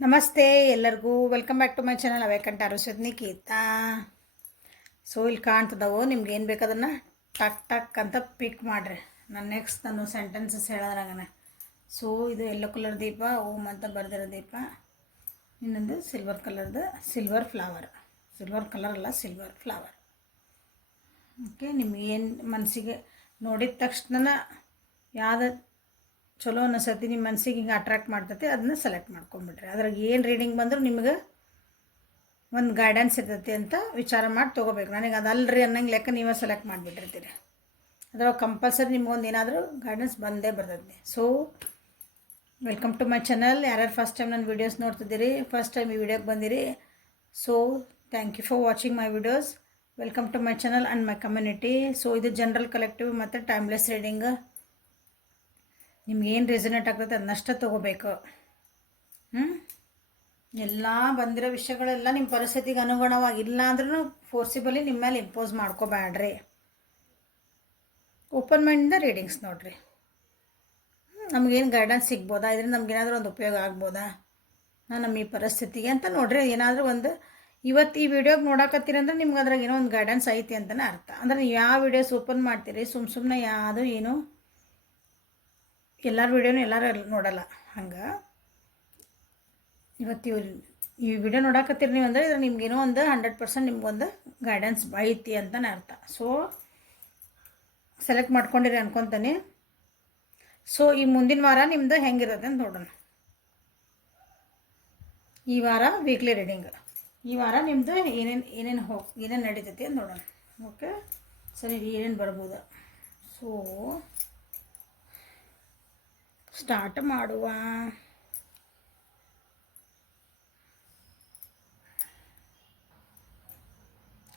ನಮಸ್ತೆ ಎಲ್ಲರಿಗೂ welcome back to my channel ಅವೇಕಂಠ ಅರಸ್ವತ್ನಿ ಗೀತಾ. ಸೊ ಇಲ್ಲಿ ಕಾಣ್ತದವು ನಿಮ್ಗೆ ಏನು ಬೇಕು ಅದನ್ನು ಟಕ್ ಟಕ್ ಅಂತ ಪಿಕ್ ಮಾಡಿರಿ. ನಾನು ಸೆಂಟೆನ್ಸಸ್ ಹೇಳೋದ್ರಾಗನ. ಸೊ ಇದು ಯೆಲ್ಲೋ ಕಲರ್ ದೀಪ, ಓಮ್ ಅಂತ ಬರೆದಿರೋ ದೀಪ. ಇನ್ನೊಂದು ಸಿಲ್ವರ್ ಕಲರ್ದು ಸಿಲ್ವರ್ ಫ್ಲವರ್. ಸಿಲ್ವರ್ ಕಲರ್ ಅಲ್ಲ, ಸಿಲ್ವರ್ ಫ್ಲವರ್. ಓಕೆ, ನಿಮ್ಗೆ ಏನು ಮನಸ್ಸಿಗೆ ನೋಡಿದ ತಕ್ಷಣ ಯಾವ್ದು ಚಲೋ ಅನಿಸತಿ, ನಿಮ್ಮ ಮನಸ್ಸಿಗೆ ಹಿಂಗೆ ಅಟ್ರಾಕ್ಟ್ ಮಾಡ್ತೈತಿ, ಅದನ್ನ ಸೆಲೆಕ್ಟ್ ಮಾಡ್ಕೊಂಬಿಡ್ರಿ. ಅದ್ರಾಗ ಏನು ರೀಡಿಂಗ್ ಬಂದರೂ ನಿಮ್ಗೆ ಒಂದು ಗೈಡೆನ್ಸ್ ಇರ್ತೈತಿ ಅಂತ ವಿಚಾರ ಮಾಡಿ ತೊಗೋಬೇಕು. ನನಗೆ ಅದಲ್ರಿ ಅನ್ನಂಗೆ ಲೆಕ್ಕ ನೀವೇ ಸೆಲೆಕ್ಟ್ ಮಾಡಿಬಿಟ್ಟಿರ್ತೀರಿ. ಅದ್ರಾಗ ಕಂಪಲ್ಸರಿ ನಿಮ್ಗೊಂದು ಏನಾದರೂ ಗೈಡೆನ್ಸ್ ಬಂದೇ ಬರ್ತೈತಿ. So welcome to my channel. ಯಾರ್ಯಾರು ಫಸ್ಟ್ ಟೈಮ್ ನನ್ನ ವೀಡಿಯೋಸ್ ನೋಡ್ತಿದ್ದೀರಿ, ಫಸ್ಟ್ ಟೈಮ್ ಈ ವಿಡಿಯೋಗೆ ಬಂದಿರಿ, so thank you for watching my videos. Welcome to my channel and my community. So ಇದು ಜನರಲ್ ಕಲೆಕ್ಟಿವ್ ಮತ್ತು ಟೈಮ್ಲೆಸ್ ರೀಡಿಂಗ್. ನಿಮ್ಗೆ ಏನು ರೆಸನೇಟ್ ಆಗ್ತೈತೆ ಅದನ್ನಷ್ಟೇ ತೊಗೋಬೇಕು. ಎಲ್ಲ ಬಂದಿರೋ ವಿಷಯಗಳೆಲ್ಲ ನಿಮ್ಮ ಪರಿಸ್ಥಿತಿಗೆ ಅನುಗುಣವಾಗಿಲ್ಲ ಅಂದ್ರೂ ಫೋರ್ಸಿಬಲಿ ನಿಮ್ಮ ಮೇಲೆ ಇಂಪೋಸ್ ಮಾಡ್ಕೋಬೇಡ್ರಿ. ಓಪನ್ ಮೈಂಡಿಂದ ರೀಡಿಂಗ್ಸ್ ನೋಡಿರಿ. ನಮಗೇನು ಗೈಡೆನ್ಸ್ ಸಿಗ್ಬೋದಾ, ಇದರಿಂದ ನಮಗೇನಾದರೂ ಒಂದು ಉಪಯೋಗ ಆಗ್ಬೋದಾ ನಮ್ಮ ಈ ಪರಿಸ್ಥಿತಿಗೆ ಅಂತ ನೋಡಿರಿ. ಏನಾದರೂ ಒಂದು ಇವತ್ತು ಈ ವಿಡಿಯೋಗೆ ನೋಡಕತ್ತೀರಿ ಅಂದ್ರೆ ನಿಮ್ಗೆ ಅದ್ರಾಗ ಏನೋ ಒಂದು ಗೈಡೆನ್ಸ್ ಐತಿ ಅಂತಲೇ ಅರ್ಥ. ಅಂದರೆ ನೀವು ಯಾವ ವಿಡಿಯೋಸ್ ಓಪನ್ ಮಾಡ್ತೀರಿ, ಸುಮ್ಮನೆ ಯಾವುದು ಏನು ಎಲ್ಲರ ವಿಡಿಯೋನು ಎಲ್ಲರೂ ನೋಡಲ್ಲ. ಹಂಗೆ ಇವತ್ತು ಈ ವಿಡಿಯೋ ನೋಡಕತ್ತೀರಿ ನೀವು ಅಂದರೆ ಇದ್ರ ನಿಮ್ಗೇನೋ ಒಂದು 100% ನಿಮ್ಗೊಂದು ಗೈಡೆನ್ಸ್ ಐತಿ ಅಂತಲೇ ಅರ್ಥ. ಸೊ ಸೆಲೆಕ್ಟ್ ಮಾಡ್ಕೊಂಡಿರಿ ಅನ್ಕೊತಾನೆ. ಸೊ ಈ ಮುಂದಿನ ವಾರ ನಿಮ್ಮದು ಹೆಂಗಿರುತ್ತೆ ಅಂತ ನೋಡೋಣ. ಈ ವಾರ ವೀಕ್ಲಿ ರೀಡಿಂಗ್. ಈ ವಾರ ನಿಮ್ಮದು ಏನೇನು ನಡೀತೈತಿ ಅಂತ ನೋಡೋಣ. ಓಕೆ, ಸರಿ, ಏನೇನು ಬರ್ಬೋದು. ಸೊ ಸ್ಟಾರ್ಟ್ ಮಾಡುವ.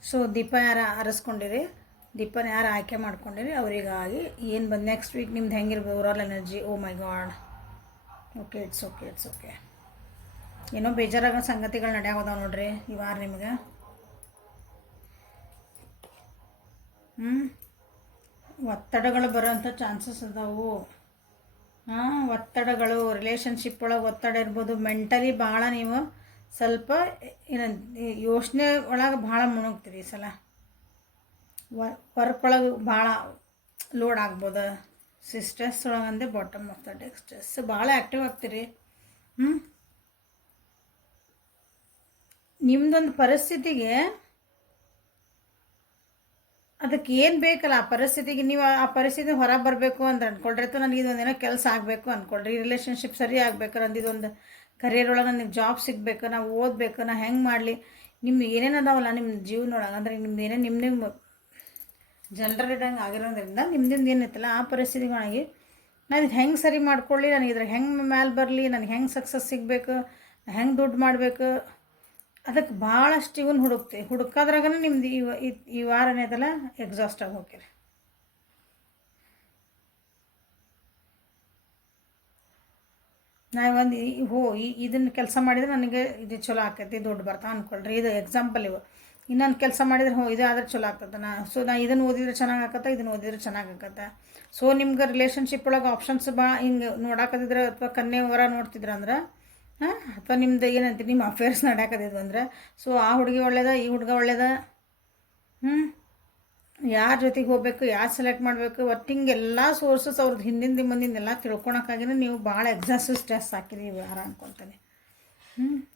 ಸೊ ದೀಪ ಯಾರು ಆರಿಸ್ಕೊಂಡಿರಿ, ದೀಪನ ಯಾರು ಆಯ್ಕೆ ಮಾಡ್ಕೊಂಡಿರಿ ಅವರಿಗಾಗಿ ಏನು ಬಂದು ನೆಕ್ಸ್ಟ್ ವೀಕ್ ನಿಮ್ದು ಹೆಂಗಿರ್ಬೋದು overall energy. Oh my God. Okay, it's okay. ಏನೋ ಬೇಜಾರಾಗೋ ಸಂಗತಿಗಳು ನಡೆಯೋದಾವ ನೋಡ್ರಿ ಈ ವಾರ ನಿಮ್ಗೆ. ಒತ್ತಡಗಳು ಬರೋಂಥ ಚಾನ್ಸಸ್ ಅದಾವು. ಒತ್ತಡಗಳು, ರಿಲೇಷನ್ಶಿಪ್ ಒಳಗೆ ಒತ್ತಡ ಇರ್ಬೋದು. ಮೆಂಟಲಿ ಭಾಳ ನೀವು ಸ್ವಲ್ಪ ಯೋಚನೆ ಒಳಗೆ ಭಾಳ ಮುಣುಗ್ತೀರಿ ಈ ಸಲ. ವರ್ಕ್ ಒಳಗೆ ಭಾಳ ಲೋಡ್ ಆಗ್ಬೋದು. ಸ್ಟ್ರೆಸ್ ಒಳಗಂದೆ bottom of the deck stress. ಭಾಳ ಆ್ಯಕ್ಟಿವ್ ಆಗ್ತೀರಿ. ನಿಮ್ಮದೊಂದು ಪರಿಸ್ಥಿತಿಗೆ ಅದಕ್ಕೆ ಏನು ಬೇಕಲ್ಲ ಆ ಪರಿಸ್ಥಿತಿಗೆ, ನೀವು ಆ ಪರಿಸ್ಥಿತಿ ಹೊರಗೆ ಬರಬೇಕು ಅಂತ ಅಂದ್ಕೊಳ್ರಿ, ಅಥವಾ ನನಗೆ ಇದೊಂದೇನೋ ಕೆಲಸ ಆಗಬೇಕು ಅಂದ್ಕೊಳ್ರಿ, ರಿಲೇಷನ್ಶಿಪ್ ಸರಿ ಆಗ್ಬೇಕು, ಇದೊಂದು ಕರಿಯರ್ ಒಳಗೆ ನನಗೆ ಜಾಬ್ ಸಿಗಬೇಕು, ನಾವು ಓದಬೇಕು, ನಾ ಹೆಂಗೆ ಮಾಡಲಿ, ನಿಮ್ಮ ಏನೇನು ಅದಾವಲ್ಲ ನಿಮ್ಮ ಜೀವನೊಳಗೆ, ಅಂದರೆ ನಿಮ್ದು ಏನೇನು ನಿಮ್ಮ ಜನರಲ್ ಇಡಂಗೆ ಆಗಿರೋದ್ರಿಂದ ನಿಮ್ದಿಂದ ಏನೈತಲ್ಲ ಆ ಪರಿಸ್ಥಿತಿಗಳಿಗೆ ನಾನು ಇದು ಹೆಂಗೆ ಸರಿ ಮಾಡ್ಕೊಳ್ಳಿ, ನನಗೆ ಇದ್ರಾಗ ಹೆಂಗೆ ಮೇಲೆ ಬರಲಿ, ನನಗೆ ಹೆಂಗೆ ಸಕ್ಸಸ್ ಸಿಗಬೇಕು, ಹೆಂಗೆ ದುಡ್ಡು ಮಾಡಬೇಕು, ಅದಕ್ಕೆ ಭಾಳಷ್ಟು ಇವನ್ ಹುಡುಕೋದ್ರಾಗ ನಿಮ್ದು ಈ ವಾರ ಏನೈತಲ್ಲ ಎಕ್ಸಾಸ್ಟ್ ಆಗಿ ಹೋಗ್ಯಾರ. ನಾವು ಒಂದು ಇದನ್ನು ಕೆಲಸ ಮಾಡಿದರೆ ನನಗೆ ಇದು ಚಲೋ ಆಕೈತಿ, ದುಡ್ಡು ಬರ್ತಾ ಅಂದ್ಕೊಳ್ರಿ. ಇದು ಎಕ್ಸಾಂಪಲ್. ಇನ್ನೊಂದು ಕೆಲಸ ಮಾಡಿದ್ರೆ ಇದು ಆದ್ರೆ ಚಲೋ ಆಗ್ತದೆ. ನಾ ಇದನ್ನು ಓದಿದ್ರೆ ಚೆನ್ನಾಗಿ ಆಕತ್ತೆ, ಇದನ್ನು ಓದಿದ್ರೆ ಚೆನ್ನಾಗಿ ಆಕತ್ತೆ. ಸೊ ನಿಮ್ಗೆ ರಿಲೇಷನ್ಶಿಪ್ ಒಳಗೆ ಆಪ್ಷನ್ಸ್ ಭಾಳ ಹಿಂಗೆ ನೋಡಾಕತ್ತಿದ್ರೆ, ಅಥವಾ ಕನ್ಯೆ ವರ ನೋಡ್ತಿದ್ರೆ ಅಂದ್ರೆ, ಅಥವಾ ನಿಮ್ದು ಏನಂತೀರಿ ನಿಮ್ಮ ಅಫೇರ್ಸ್ ನಡೆಯಕತ್ತಿದ್ವು ಅಂದ್ರೆ, ಸೊ ಆ ಹುಡುಗಿ ಒಳ್ಳೇದ, ಈ ಹುಡುಗ ಒಳ್ಳೇದ, ಯಾರ ಜೊತೆಗೆ ಹೋಗ್ಬೇಕು, ಯಾರು ಸೆಲೆಕ್ಟ್ ಮಾಡಬೇಕು, ಒಟ್ಟಿಂಗೆ ಎಲ್ಲ ಸೋರ್ಸಸ್ ಅವ್ರದ್ದು ಹಿಂದಿಂದ ಮುಂದಿಂದೆಲ್ಲ ತಿಳ್ಕೊಳಕ್ಕಾಗಿನೇ ನೀವು ಭಾಳ ಎಕ್ಸಾಸ್ಟಿವ್ ಸ್ಟ್ರೆಸ್ ಹಾಕಿರಿ ಈ ವಾರ ಅನ್ಕೊತಾನೆ.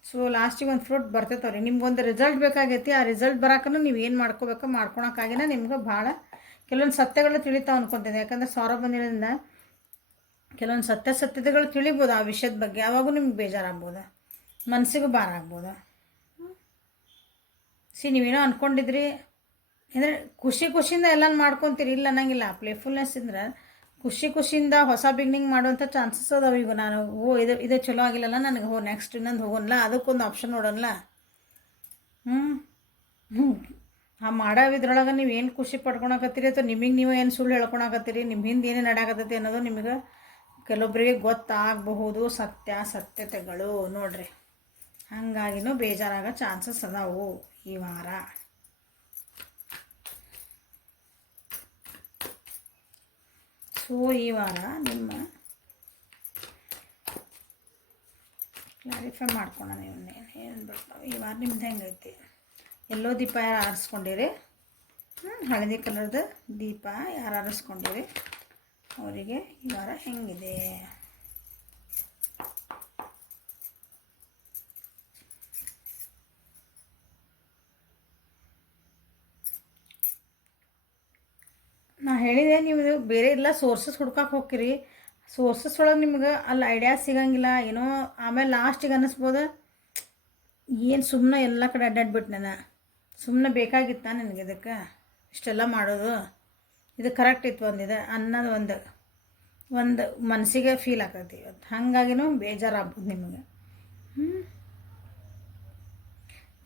ಸೊ ಲಾಸ್ಟಿಗೆ ಒಂದು ಫ್ರೂಟ್ ಬರ್ತೈತವ್ರಿ. ನಿಮ್ಗೊಂದು ರಿಸಲ್ಟ್ ಬೇಕಾಗೈತಿ. ಆ ರಿಸಲ್ಟ್ ಬರೋಕ್ಕೂ ನೀವು ಏನು ಮಾಡ್ಕೋಬೇಕು ಮಾಡ್ಕೊಳಕ್ಕಾಗಿನೇ ನಿಮ್ಗೆ ಭಾಳ ಕೆಲವೊಂದು ಸತ್ಯಗಳು ತಿಳಿತಾವೆ ಅನ್ಕೊತೀನಿ. ಯಾಕಂದರೆ ಸಾವಿರ ಬಂದಿರೋದ್ರಿಂದ ಕೆಲವೊಂದು ಸತ್ಯತೆಗಳು ತಿಳಿಬೋದು ಆ ವಿಷಯದ ಬಗ್ಗೆ. ಯಾವಾಗೂ ನಿಮ್ಗೆ ಬೇಜಾರಾಗ್ಬೋದು, ಮನಸ್ಸಿಗೂ ಭಾರ ಆಗ್ಬೋದು. ನೀವೇನೋ ಅಂದ್ಕೊಂಡಿದ್ರಿ ಅಂದರೆ ಖುಷಿಯಿಂದ ಎಲ್ಲ ಮಾಡ್ಕೊತೀರಿ, ಇಲ್ಲ ಅನ್ನಂಗಿಲ್ಲ. ಪ್ಲೇಫುಲ್ನೆಸ್ ಇದ್ರೆ ಖುಷಿಯಿಂದ ಹೊಸ ಬಿಗ್ನಿಂಗ್ ಮಾಡುವಂಥ ಚಾನ್ಸಸ್ ಅದಾವೆ. ಈಗ ನಾನು ಇದು ಚಲೋ ಆಗಿಲ್ಲಲ್ಲ, ನನಗೆ ನೆಕ್ಸ್ಟ್ ಇನ್ನೊಂದು ಹೋಗೋಲ್ಲ, ಅದಕ್ಕೊಂದು ಆಪ್ಷನ್ ನೋಡೋಲ್ಲ. ಆ ಮಾಡೋ ಇದ್ರೊಳಗೆ ನೀವು ಏನು ಖುಷಿ ಪಡ್ಕೊಳಕತ್ತೀರಿ, ಅಥವಾ ನಿಮಗೆ ನೀವು ಏನು ಸುಳ್ಳು ಹೇಳ್ಕೊಳಕತ್ತೀರಿ, ನಿಮ್ಮ ಹಿಂದೆ ಏನೇ ನಡೆಯಕತ್ತೈತಿ ಅನ್ನೋದು ನಿಮಗೆ ಕೆಲವೊಬ್ಬರಿಗೆ ಗೊತ್ತಾಗಬಹುದು. ಸತ್ಯತೆಗಳು ನೋಡ್ರಿ. ಹಾಗಾಗಿನೂ ಬೇಜಾರಾಗೋ ಚಾನ್ಸಸ್ ಅದಾವು ಈ ವಾರ. ಸೊ ಈ ವಾರ ನಿಮ್ಮ ಕ್ಲಾರಿಫೈ ಮಾಡ್ಕೊಳ ಇವನ್ನೇನು ಏನು ಬರ್ತಾವೆ ಈ ವಾರ ನಿಮ್ದು ಹೆಂಗೈತಿ. ಎಲ್ಲೋ ದೀಪ ಯಾರು ಆರಿಸ್ಕೊಂಡಿರಿ, ಹಳದಿ ಕಲರ್ದು ದೀಪ ಯಾರು ಆರಿಸ್ಕೊಂಡಿರಿ ಅವರಿಗೆ ಈ ವಾರ ಹೆಂಗಿದೆ. ನಾ ಹೇಳಿದೆ ನೀವು ಬೇರೆ ಎಲ್ಲ ಸೋರ್ಸಸ್ ಹುಡ್ಕಕ್ಕೆ ಹೋಗ್ತೀರಿ, ಸೋರ್ಸಸ್ ಒಳಗೆ ನಿಮ್ಗೆ ಅಲ್ಲಿ ಐಡಿಯಾಸ್ ಸಿಗಂಗಿಲ್ಲ ಏನೋ. ಆಮೇಲೆ ಲಾಸ್ಟಿಗೆ ಅನ್ನಿಸ್ಬೋದು ಏನು ಸುಮ್ಮನೆ ಎಲ್ಲ ಕಡೆ ಅಡ್ಡಾಡ್ಬಿಟ್ಟು ನಾನು ಸುಮ್ಮನೆ ಬೇಕಾಗಿತ್ತು ನನಗೆ ಇದಕ್ಕೆ ಇಷ್ಟೆಲ್ಲ ಮಾಡೋದು, ಇದು ಕರೆಕ್ಟ್ ಇತ್ತು ಒಂದಿದೆ ಅನ್ನೋದು ಒಂದು ಮನಸ್ಸಿಗೆ ಫೀಲ್ ಆಗ್ತೈತಿ ಇವತ್ತು. ಹಾಗಾಗಿನೂ ಬೇಜಾರಾಗ್ಬೋದು ನಿಮಗೆ.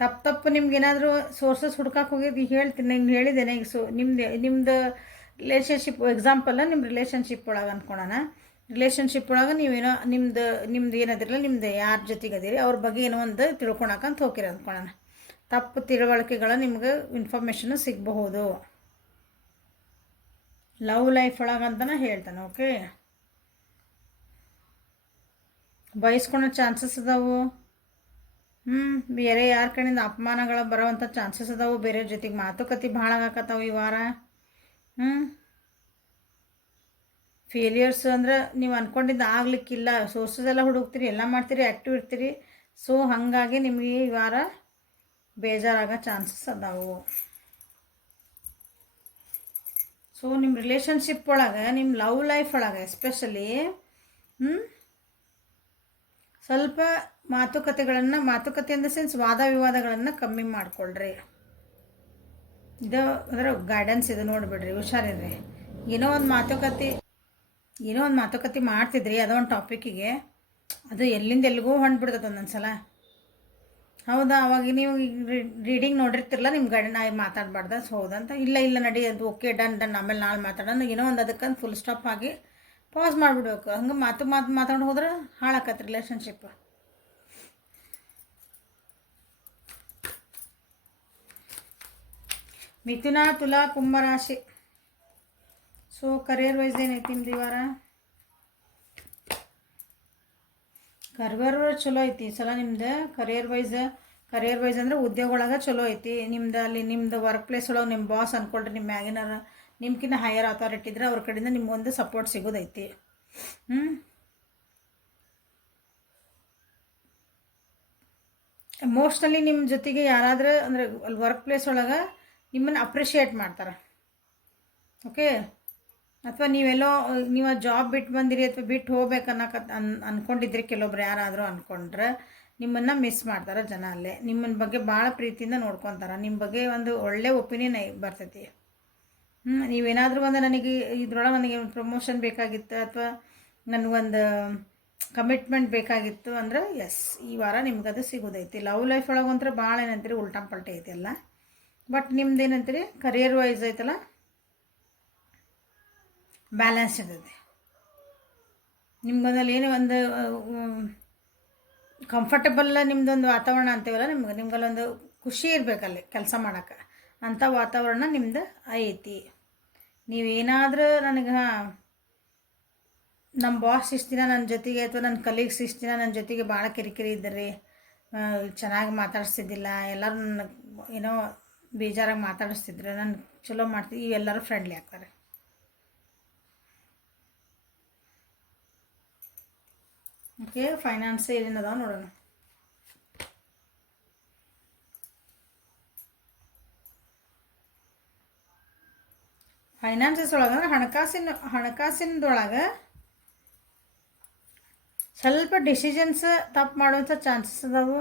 ತಪ್ಪು ನಿಮ್ಗೇನಾದರೂ ಸೋರ್ಸಸ್ ಹುಡ್ಕಕ್ಕೆ ಹೋಗಿದ್ದು ಹೇಳ್ತೀನಿ, ನಿಮ್ಗೆ ಹೇಳಿದ್ದೇನೆ. ಈಗ ನಿಮ್ಮದು ರಿಲೇಷನ್ಶಿಪ್ ಎಕ್ಸಾಂಪಲ್, ನಿಮ್ಮ ರಿಲೇಷನ್ಶಿಪ್ ಒಳಗೆ ಅಂದ್ಕೊಳೋಣ. ರಿಲೇಷನ್ಶಿಪ್ ಒಳಗೆ ನೀವೇನೋ ನಿಮ್ದು ಏನದಿರಲ್ಲ, ನಿಮ್ದು ಯಾರ ಜೊತೆಗೆ ಅದೀರಿ ಅವ್ರ ಬಗ್ಗೆ ಏನೋ ಒಂದು ತಿಳ್ಕೊಳಕಂತ ಹೋಗಿರಿ ಅಂದ್ಕೊಳೋಣ. ತಪ್ಪು ತಿಳುವಳಿಕೆಗಳ ನಿಮ್ಗೆ ಇನ್ಫಾರ್ಮೇಷನು ಸಿಗಬಹುದು ಲವ್ ಲೈಫ್ ಒಳಗೆ ಅಂತಲೇ ಹೇಳ್ತಾನೆ. ಓಕೆ, ಬಯಸ್ಕೊಳೋ ಚಾನ್ಸಸ್ ಅದಾವು. ಬೇರೆ ಯಾರ ಕಡೆಯಿಂದ ಅಪಮಾನಗಳು ಬರೋವಂಥ ಚಾನ್ಸಸ್ ಅದಾವು. ಬೇರೆ ಜೊತೆಗೆ ಮಾತುಕತೆ ಭಾಳ ಆಗಕತ್ತಾವು ಈ ವಾರ. ಫೇಲಿಯರ್ಸ್ ಅಂದ್ರೆ ನೀವು ಅಂದ್ಕೊಂಡಿದ್ದು ಆಗ್ಲಿಕ್ಕಿಲ್ಲ. ಸೋರ್ಸಸ್ ಎಲ್ಲ ಹುಡುಕ್ತೀರಿ, ಎಲ್ಲ ಮಾಡ್ತೀರಿ, ಆ್ಯಕ್ಟಿವ್ ಇರ್ತೀರಿ. ಸೊ ಹಾಗಾಗಿ ನಿಮಗೆ ಈ ವಾರ ಬೇಜಾರಾಗೋ ಚಾನ್ಸಸ್ ಅದಾವು. ಸೊ ನಿಮ್ಮ ರಿಲೇಷನ್ಶಿಪ್ ಒಳಗೆ, ನಿಮ್ಮ ಲವ್ ಲೈಫ್ ಒಳಗೆ ಎಸ್ಪೆಷಲಿ ಸ್ವಲ್ಪ ಮಾತುಕತೆ ಇನ್ ದ ಸೆನ್ಸ್ ವಾದ ವಿವಾದಗಳನ್ನು ಕಮ್ಮಿ ಮಾಡಿಕೊಳ್ರಿ. ಇದು ಅದರ ಗೈಡೆನ್ಸ್ ಇದು, ನೋಡಿಬಿಡ್ರಿ, ಹುಷಾರಿರ್ರಿ. ಏನೋ ಒಂದು ಮಾತುಕತೆ ಮಾಡ್ತಿದ್ರಿ ಅದೋ ಒಂದು ಟಾಪಿಕ್ಕಿಗೆ, ಅದು ಎಲ್ಲಿಂದ ಎಲ್ಲಿಗೂ ಹೊಂಟ್ಬಿಡ್ತದೆ ಒಂದೊಂದು ಸಲ. ಹೌದಾ, ಅವಾಗ ನೀವು ರೀಡಿಂಗ್ ನೋಡಿರ್ತಿರಲ್ಲ, ನಿಮ್ಮ ಗೈಡೆನ್ ಮಾತಾಡಬಾರ್ದು ಹೌದಂತ. ಇಲ್ಲ ನಡಿ ಅದು ಓಕೆ ಡನ್ ಆಮೇಲೆ ನಾಳೆ ಮಾತಾಡೋಣ ಏನೋ ಒಂದು ಅದಕ್ಕಂತ ಫುಲ್ ಸ್ಟಾಪ್ ಆಗಿ ಪಾಸ್ ಮಾಡಿಬಿಡ್ಬೇಕು. ಹಂಗೆ ಮಾತಾಡಿ ಹೋದ್ರೆ ಹಾಳಾಕತ್ತೆ ರಿಲೇಷನ್ಶಿಪ್. ಮಿಥುನ, ತುಲಾ, ಕುಂಭ ರಾಶಿ. ಸೊ ಕರಿಯರ್ ವೈಸ್ ಏನೈತಿ ನಿಮ್ದು ಈ ವಾರ? ಕರಿಯರ್ ಚಲೋ ಐತಿ ಈ ಸಲ ನಿಮ್ದು. ಕರಿಯರ್ ವೈಸ್ ಅಂದರೆ ಉದ್ಯೋಗ ಒಳಗೆ ಚಲೋ ಐತಿ ನಿಮ್ದು. ಅಲ್ಲಿ ನಿಮ್ದು ವರ್ಕ್ ಪ್ಲೇಸ್ ಒಳಗೆ ನಿಮ್ಮ ಬಾಸ್ ಅಂದ್ಕೊಳ್ರಿ, ನಿಮ್ಮ ಮ್ಯಾಗಿನಾರ ನಿಮ್ಗಿನ್ನ ಹೈಯರ್ ಅಥಾರಿಟಿ ಇದ್ರೆ ಅವ್ರ ಕಡೆಯಿಂದ ನಿಮ್ಗೊಂದು ಸಪೋರ್ಟ್ ಸಿಗೋದೈತಿ. ಎಮೋಷ್ನಲಿ ನಿಮ್ಮ ಜೊತೆಗೆ ಯಾರಾದರೂ ಅಂದರೆ ಅಲ್ಲಿ ವರ್ಕ್ ಪ್ಲೇಸ್ ಒಳಗೆ ನಿಮ್ಮನ್ನು ಅಪ್ರಿಷಿಯೇಟ್ ಮಾಡ್ತಾರೆ. ಓಕೆ, ಅಥವಾ ನೀವು ಜಾಬ್ ಬಿಟ್ಟು ಬಂದಿರಿ ಅಥವಾ ಬಿಟ್ಟು ಹೋಗ್ಬೇಕು ಅಂದ್ಕೊಂಡಿದ್ರಿ. ಕೆಲವೊಬ್ರು ಯಾರಾದರೂ ಅಂದ್ಕೊಂಡ್ರೆ ನಿಮ್ಮನ್ನು ಮಿಸ್ ಮಾಡ್ತಾರೆ ಜನ. ಅಲ್ಲೇ ನಿಮ್ಮನ್ನ ಬಗ್ಗೆ ಭಾಳ ಪ್ರೀತಿಯಿಂದ ನೋಡ್ಕೊತಾರೆ. ನಿಮ್ಮ ಬಗ್ಗೆ ಒಂದು ಒಳ್ಳೆ ಒಪಿನಿಯನ್ ಬರ್ತೈತಿ. ನೀವೇನಾದರೂ ಒಂದು ನನಗೆ ಇದ್ರೊಳಗೆ ನನಗೆ ಪ್ರಮೋಷನ್ ಬೇಕಾಗಿತ್ತು ಅಥವಾ ನನಗೊಂದು ಕಮಿಟ್ಮೆಂಟ್ ಬೇಕಾಗಿತ್ತು ಅಂದ್ರೆ ಎಸ್, ಈ ವಾರ ನಿಮ್ಗದು ಸಿಗೋದೈತಿ. ಲವ್ ಲೈಫ್ ಒಳಗೆ ಒಂಥರ ಭಾಳ ಏನಂತೀರಿ ಉಲ್ಟಾ ಪಲ್ಟಿ ಐತಿ ಎಲ್ಲ. ಬಟ್ ನಿಮ್ದು ಏನಂತೀರಿ ಕರಿಯರ್ ವೈಸ್ ಐತಲ್ಲ ಬ್ಯಾಲೆನ್ಸ್ ಇರ್ತೈತಿ. ನಿಮ್ಗೊಂದಲ್ಲಿ ಏನೋ ಒಂದು ಕಂಫರ್ಟಬಲ್ ನಿಮ್ದೊಂದು ವಾತಾವರಣ ಅಂತೀವಲ್ಲ, ನಿಮ್ಗಲ್ಲೊಂದು ಖುಷಿ ಇರಬೇಕಲ್ಲಿ ಕೆಲಸ ಮಾಡೋಕ್ಕೆ. ಅಂಥ ವಾತಾವರಣ ನಿಮ್ದು ಐತಿ. ನೀವೇನಾದರೂ ನನಗೆ ನಮ್ಮ ಬಾಸ್ ಇಷ್ಟು ದಿನ ನನ್ನ ಜೊತೆಗೆ ಅಥವಾ ನನ್ನ ಕಲೀಗ್ಸ್ ಇಷ್ಟು ದಿನ ನನ್ನ ಜೊತೆಗೆ ಭಾಳ ಕಿರಿಕಿರಿ ಇದ್ದರೆ, ಚೆನ್ನಾಗಿ ಮಾತಾಡಿಸ್ತಿದ್ದಿಲ್ಲ, ಎಲ್ಲರೂ ನನ್ನ ಏನೋ ಬೇಜಾರಾಗಿ ಮಾತಾಡಿಸ್ತಿದ್ರು, ನಾನು ಚಲೋ ಮಾಡ್ತೀವಿ, ಇವೆಲ್ಲರೂ ಫ್ರೆಂಡ್ಲಿ ಆಗ್ತಾರೆ. ಓಕೆ, ಫೈನಾನ್ಸ್ ಏನೇನದಾವ ನೋಡೋಣ. ಫೈನಾನ್ಸಸ್ ಒಳಗೆ ಅಂದ್ರೆ ಹಣಕಾಸಿನದೊಳಗೆ ಸ್ವಲ್ಪ ಡಿಸಿಷನ್ಸ್ ತಪ್ಪು ಮಾಡುವಂಥ ಚಾನ್ಸಸ್ ಅದಾವು.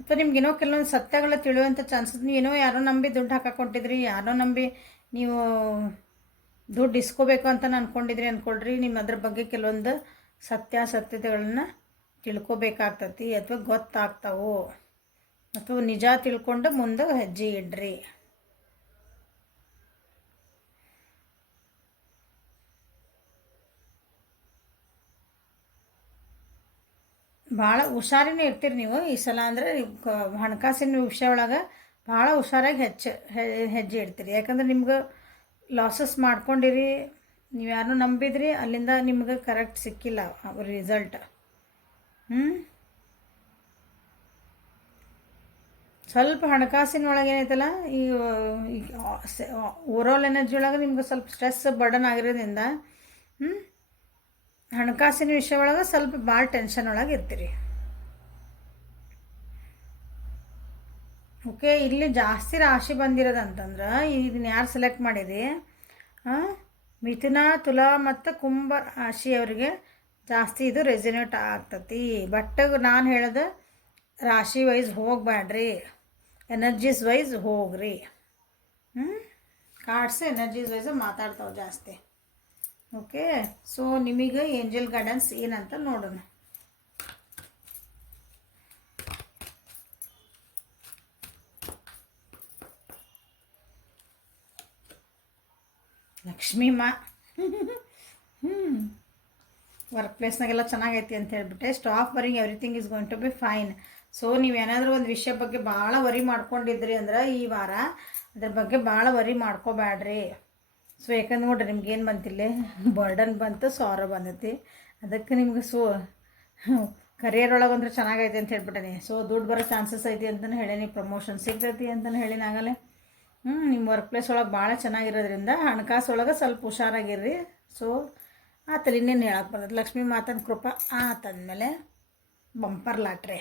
ಅಥವಾ ನಿಮ್ಗೇನೋ ಕೆಲವೊಂದು ಸತ್ಯಗಳ ತಿಳಿಯುವಂಥ ಚಾನ್ಸಸ್. ನೀವೇನೋ ಯಾರೋ ನಂಬಿ ದುಡ್ಡು ಹಾಕೊಂಡಿದ್ರಿ, ಯಾರೋ ನಂಬಿ ನೀವು ದುಡ್ಡು ಇಸ್ಕೋಬೇಕು ಅಂತ ಅಂದ್ಕೊಂಡಿದ್ರಿ ಅಂದ್ಕೊಳ್ರಿ. ನಿಮ್ಮ ಅದ್ರ ಬಗ್ಗೆ ಕೆಲವೊಂದು ಸತ್ಯತೆಗಳನ್ನು ತಿಳ್ಕೊಬೇಕಾಗ್ತತಿ ಅಥವಾ ಗೊತ್ತಾಗ್ತಾವು, ಅಥವಾ ನಿಜ ತಿಳ್ಕೊಂಡು ಮುಂದೆ ಹೆಜ್ಜೆ ಇಡ್ರಿ. ಭಾಳ ಹುಷಾರಿನೇ ಇರ್ತೀರಿ ನೀವು ಈ ಸಲ. ಅಂದರೆ ಹಣಕಾಸಿನ ವಿಷಯ ಒಳಗೆ ಭಾಳ ಹುಷಾರಾಗಿ ಹೆಜ್ಜೆ ಇಡ್ತೀರಿ. ಯಾಕಂದ್ರೆ ನಿಮ್ಗೆ ಲಾಸಸ್ ಮಾಡ್ಕೊಂಡಿರಿ, ನೀವು ಯಾರನ್ನೂ ನಂಬಿದ್ರಿ ಅಲ್ಲಿಂದ ನಿಮ್ಗೆ ಕರೆಕ್ಟ್ ಸಿಕ್ಕಿಲ್ಲ ಅವ್ರ ರಿಸಲ್ಟ್. ಸ್ವಲ್ಪ ಹಣಕಾಸಿನ ಒಳಗೆ ಏನೈತಲ್ಲ ಈ ಓವರಾಲ್ ಎನರ್ಜಿ ಒಳಗೆ ನಿಮ್ಗೆ ಸ್ವಲ್ಪ ಸ್ಟ್ರೆಸ್ ಬರ್ಡನ್ ಆಗಿರೋದ್ರಿಂದ ಹಣಕಾಸಿನ ವಿಷಯ ಒಳಗೆ ಸ್ವಲ್ಪ ಭಾಳ ಟೆನ್ಷನ್ ಒಳಗೆ ಇರ್ತೀರಿ. ಓಕೆ, ಇಲ್ಲಿ ಜಾಸ್ತಿ ರಾಶಿ ಬಂದಿರೋದಂತಂದ್ರೆ ಇದನ್ನ ಯಾರು ಸೆಲೆಕ್ಟ್ ಮಾಡಿರಿ, ಮಿಥುನ, ತುಲಾ ಮತ್ತು ಕುಂಭ ರಾಶಿಯವರಿಗೆ ಜಾಸ್ತಿ ಇದು ರೆಸಿನೇಟ್ ಆಗ್ತತಿ. ಬಟ್ ನಾನು ಹೇಳೋದು ರಾಶಿ ವೈಸ್ ಹೋಗಬೇಡ್ರಿ, ಎನರ್ಜೀಸ್ ವೈಸ್ ಹೋಗ್ರಿ. ಕಾರ್ಡ್ಸ್ ಎನರ್ಜೀಸ್ ವೈಸ್ ಮಾತಾಡ್ತಾವೆ ಜಾಸ್ತಿ. ಓಕೆ, ಸೊ ನಿಮಗೆ ಏಂಜಲ್ ಗೈಡೆನ್ಸ್ ಏನಂತ ನೋಡೋಣ. ಲಕ್ಷ್ಮೀಮ್ಮ ವರ್ಕ್ ಪ್ಲೇಸ್ನಾಗೆಲ್ಲ ಚೆನ್ನಾಗೈತಿ ಅಂತ ಹೇಳ್ಬಿಟ್ಟೆ. Stop worrying, everything is going to be fine. So ನೀವೇನಾದರೂ ಒಂದು ವಿಷಯ ಬಗ್ಗೆ ಭಾಳ ವರಿ ಮಾಡ್ಕೊಂಡಿದ್ರಿ ಅಂದ್ರೆ ಈ ವಾರ ಅದ್ರ ಬಗ್ಗೆ ಭಾಳ ವರಿ ಮಾಡ್ಕೋಬೇಡ್ರಿ. ಸೊ ಯಾಕಂದ್ರೆ ನೋಡ್ರಿ ನಿಮ್ಗೇನು ಬಂತಿಲ್ಲ, ಬರ್ಡನ್ ಬಂತು, ಸಾರೋ ಬಂದೈತಿ. ಅದಕ್ಕೆ ನಿಮ್ಗೆ ಕರಿಯರ್ ಒಳಗೆ ಅಂದ್ರೆ ಚೆನ್ನಾಗೈತಿ ಅಂತ ಹೇಳ್ಬಿಟ್ಟೇನೆ. ಸೊ ದುಡ್ಡು ಬರೋ ಚಾನ್ಸಸ್ ಐತಿ ಅಂತಲೇ ಹೇಳೀನಿ, ಪ್ರಮೋಷನ್ ಸಿಗ್ತೈತಿ ಅಂತಲೇ ಹೇಳೀನಿ ಆಗಲೇ. ನಿಮ್ಮ ವರ್ಕ್ ಪ್ಲೇಸ್ ಒಳಗೆ ಭಾಳ ಚೆನ್ನಾಗಿರೋದ್ರಿಂದ ಹಣಕಾಸು ಒಳಗೆ ಸ್ವಲ್ಪ ಹುಷಾರಾಗಿರ್ರಿ. ಸೊ ಆತಲ್ಲಿ ಇನ್ನೇನು ಹೇಳಕ್ಕೆ ಬರ್ತದೆ, ಲಕ್ಷ್ಮೀ ಮಾತನ ಕೃಪಾ ಆತಂದಮೇಲೆ ಬಂಪರ್ ಲಾಟ್ರಿ.